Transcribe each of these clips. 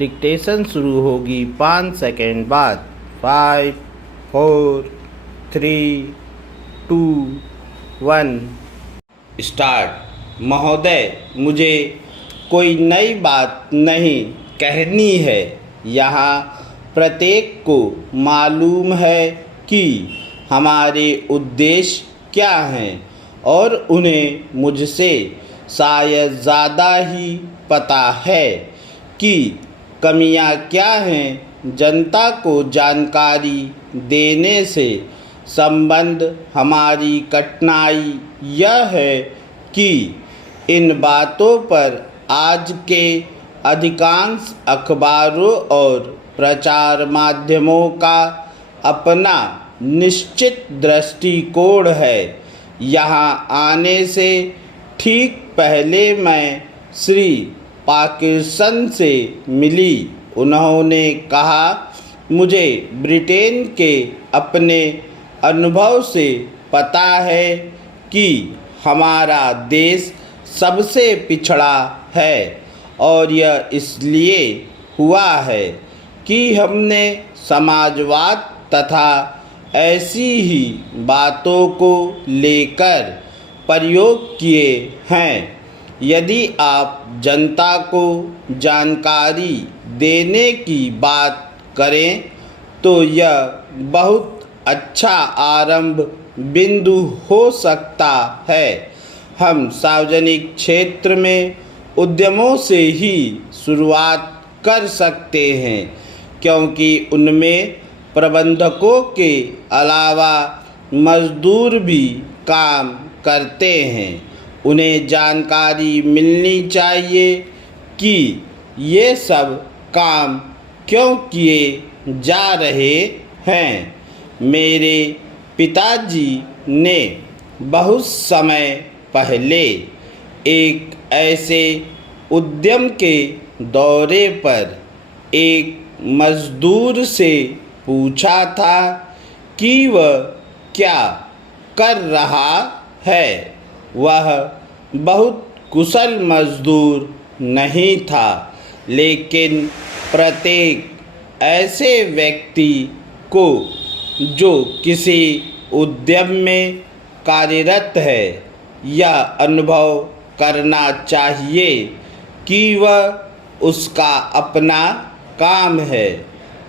Dictation शुरू होगी 5 second बाद। 5 4 3 2 1 स्टार्ट। महोदय, मुझे कोई नई बात नहीं कहनी है। यहाँ प्रत्येक को मालूम है कि हमारे उद्देश्य क्या हैं और उन्हें मुझसे शायद ज़्यादा ही पता है कि कमियां क्या हैं। जनता को जानकारी देने से संबंध हमारी कठिनाई यह है कि इन बातों पर आज के अधिकांश अखबारों और प्रचार माध्यमों का अपना निश्चित दृष्टिकोण है। यहाँ आने से ठीक पहले मैं श्री पार्किंसन से मिली। उन्होंने कहा, मुझे ब्रिटेन के अपने अनुभव से पता है कि हमारा देश सबसे पिछड़ा है और यह इसलिए हुआ है कि हमने समाजवाद तथा ऐसी ही बातों को लेकर प्रयोग किए हैं। यदि आप जनता को जानकारी देने की बात करें तो यह बहुत अच्छा आरंभ बिंदु हो सकता है। हम सार्वजनिक क्षेत्र में उद्यमों से ही शुरुआत कर सकते हैं, क्योंकि उनमें प्रबंधकों के अलावा मजदूर भी काम करते हैं। उन्हें जानकारी मिलनी चाहिए कि ये सब काम क्यों किए जा रहे हैं। मेरे पिताजी ने बहुत समय पहले एक ऐसे उद्यम के दौरे पर एक मजदूर से पूछा था कि वह क्या कर रहा है। वह बहुत कुशल मजदूर नहीं था, लेकिन प्रत्येक ऐसे व्यक्ति को जो किसी उद्यम में कार्यरत है यह अनुभव करना चाहिए कि वह उसका अपना काम है,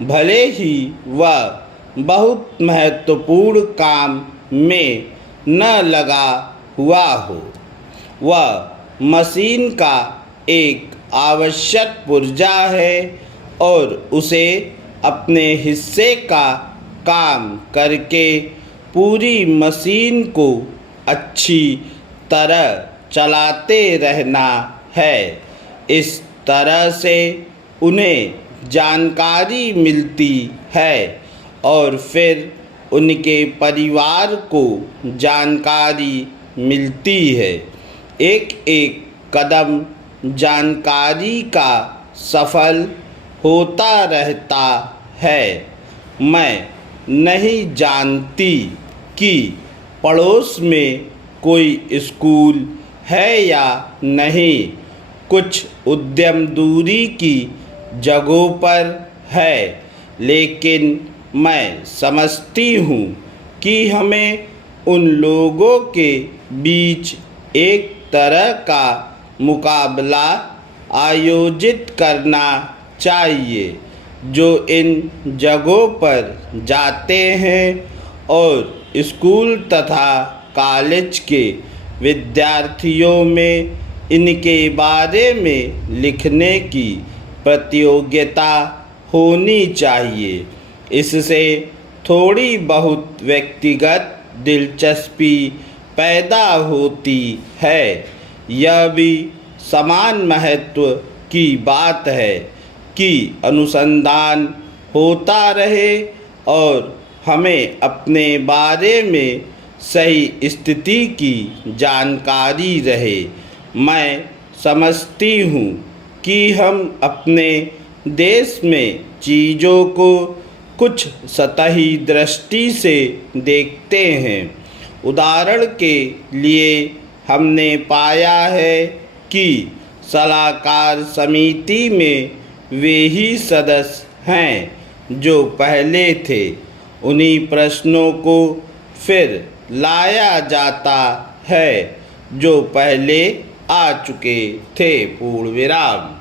भले ही वह बहुत महत्वपूर्ण काम में न लगा हुआ हो। वह मशीन का एक आवश्यक पुर्जा है और उसे अपने हिस्से का काम करके पूरी मशीन को अच्छी तरह चलाते रहना है। इस तरह से उन्हें जानकारी मिलती है और फिर उनके परिवार को जानकारी मिलती है। एक एक कदम जानकारी का सफल होता रहता है। मैं नहीं जानती कि पड़ोस में कोई स्कूल है या नहीं। कुछ उद्यम दूरी की जगहों पर है, लेकिन मैं समझती हूँ कि हमें उन लोगों के बीच एक तरह का मुकाबला आयोजित करना चाहिए जो इन जगहों पर जाते हैं और स्कूल तथा कॉलेज के विद्यार्थियों में इनके बारे में लिखने की प्रतियोगिता होनी चाहिए। इससे थोड़ी बहुत व्यक्तिगत दिलचस्पी पैदा होती है। यह भी समान महत्व की बात है कि अनुसंधान होता रहे और हमें अपने बारे में सही स्थिति की जानकारी रहे। मैं समझती हूँ कि हम अपने देश में चीज़ों को कुछ सतही दृष्टि से देखते हैं। उदाहरण के लिए हमने पाया है कि सलाहकार समिति में वे ही सदस्य हैं जो पहले थे। उन्हीं प्रश्नों को फिर लाया जाता है जो पहले आ चुके थे। पूर्ण विराम।